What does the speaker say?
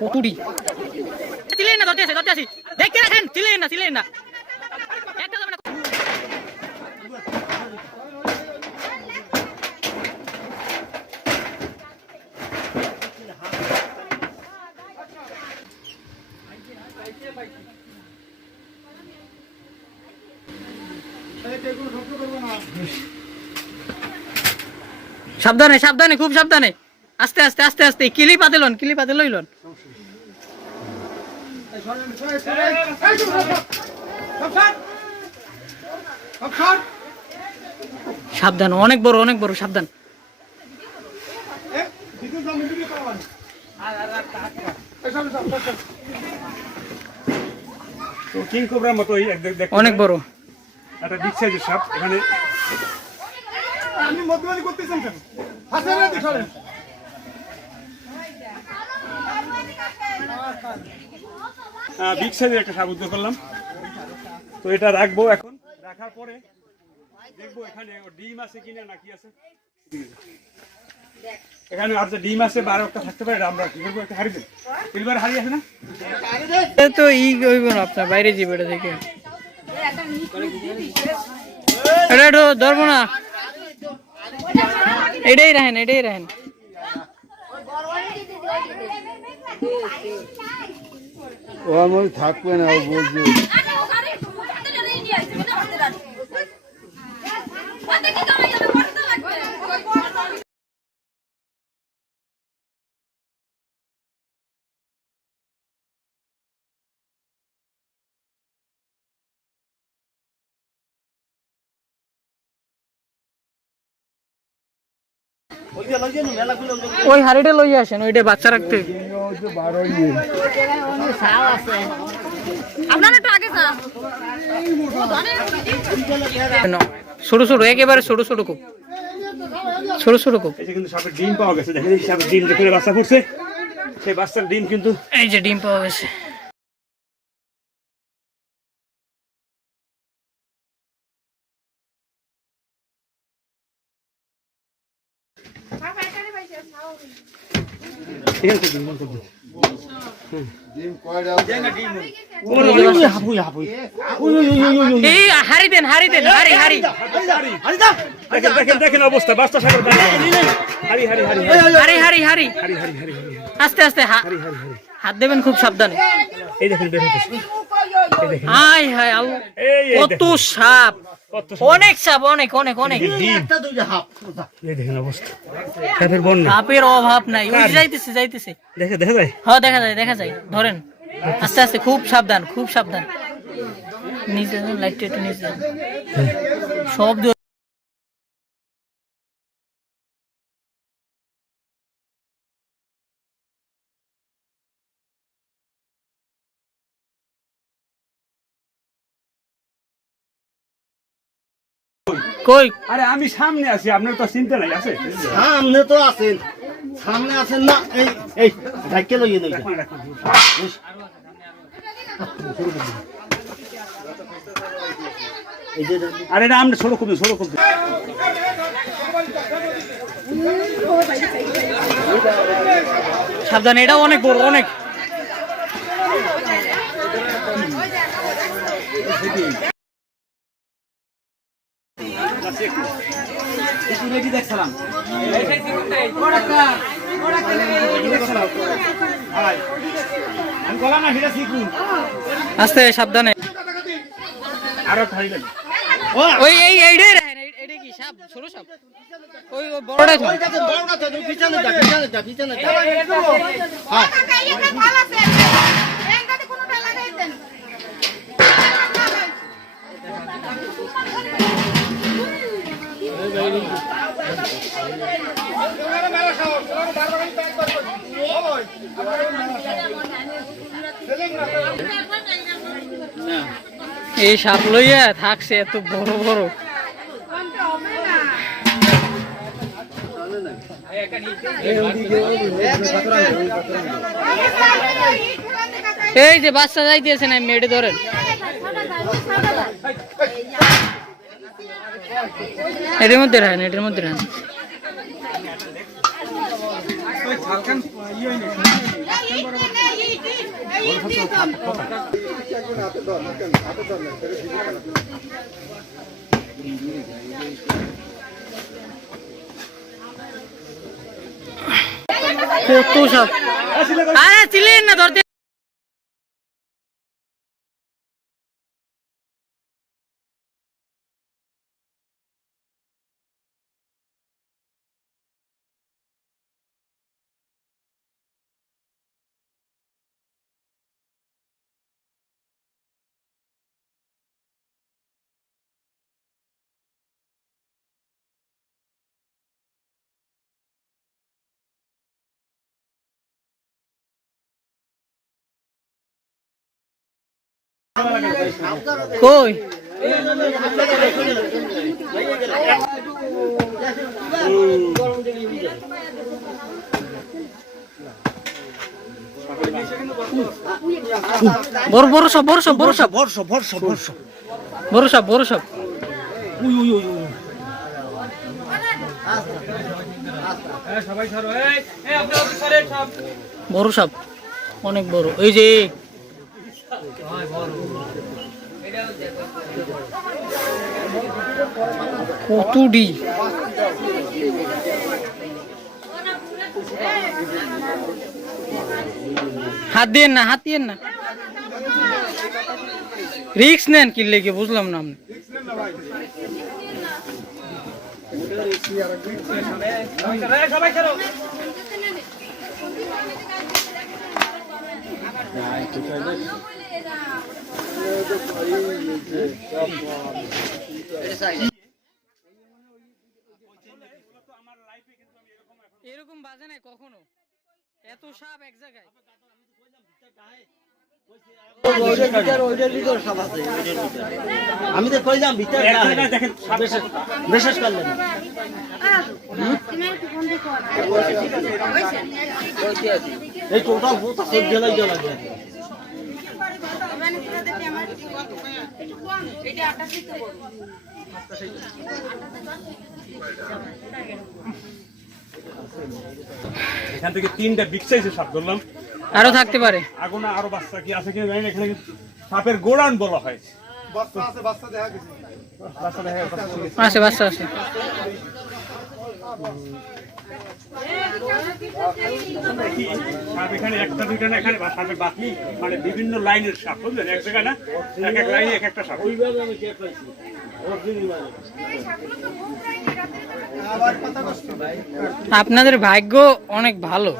কতুরি চিলেন না, ধরতে আসি দেখতে রাখেন, চিলেন না একটা যাবে না। সাবধানে খুব সাবধানে, আস্তে কিলি পাতে লইলন। সাবধান, অনেক বড় সাবধান। কিং কোবরার মতো অনেক বড় একটা বিগ সাইজের সাপ। এখানে আপনি মতবানি করতেছেন কেন? হাসেন না দেখালেন। বিগ সাইজের একটা সাপ উদ্ধার করলাম। তো এটা রাখবো, এখন রাখার পরে দেখবো এখানে ডিম আছে কিনা নাকি আছে। এখানে আর ডিম আছে, 12টা থাকতে পারে। আমরা কি করবো, একটা হারিয়ে দেন। এবার হারিয়ে আছে না তো আপনার বাইরে যাবে এটা থেকে, এটা ধরবো না, এটাই রাখেন। ও আমার থাকবে না, ও বলবে ওই হাড়িটা লইয়া আসেন, ওইটা বাচ্চা রাখতে। ছোট একেবারে ছোট খুব ছোট খুব। এই যে কিন্তু সাপের ডিম পাওয়া গেছে, দেখেন এই সাপের ডিম যেখানে বাচ্চা ফুটছে, সেই বাচ্চার ডিম কিন্তু এই যে ডিম পাওয়া গেছে। দেখেন অবস্থা, বাচ্চা সাপের আস্তে হাত দেবেন, খুব সাবধানে। এই দেখেন কত সাপ, অনেক সাপ, অনেক দেখেন অবস্থা। সাপের বন্যা, সাপের অভাব নাই। যাইতেছে দেখা যায়। হ্যাঁ দেখা যায়। ধরেন আস্তে খুব সাবধান নিচে লাইটটা একটু নিচে সব কই। আরে আমি সামনে আছি, আপনার তো চিন্তা নাই। আছে সামনে তো আছেন, সামনে আছেন না। এই ঢাকে লইয়ে নেই। আরে এটা আমরা ছোট খুব সাবধান, এটা অনেক বড়, অনেক। আস্তে সাবধানে। ওই এইটাই রাখেন, এইটা কি সাপ? ছোট সাপ, ওই বড়টাই এই সাপ লইয়া থাকছে এত বড় বড়। এই যে বাচ্চা যাইতেছে না, মেয়েটে ধরেন। এটার মধ্যে রাখেন, কত সাপ, আরে ছিলেন না ধরতে। কই বড় বড় সব, বড় সব, বড় সব, বড় সব, বড় সব। বড় সাপ, অনেক বড়। এই যে কতডি, হাত দিয়েন না, হাত দিয়েন না, রিক্স নেন কি লেগে, বুঝলাম না আপনি। এরকম বাজে নাই কখনো, এত সাপ এক জায়গায়। আমি তো কইলাম ভিতরে বিশেষ করলেন এই টোটাল বহুত সব গেলাই গেল। এখান থেকে 3টা বিগ সাইজের সাপ ধরলাম, আরো থাকতে পারে। আগুনা আরো বাচ্চা কি আছে কিনা জানি না। এখানে সাপের গোড়ান বলা হয়। বাচ্চা আছে, বাচ্চা আছে। সাপ এখানে একটা দুইটা না, এখানে সাপের বাকি মানে বিভিন্ন লাইনের সাপ, বুঝলেন? এক জায়গায় না, এক এক লাইনে এক একটা সাপ। আপনাদের ভাগ্য অনেক ভালো।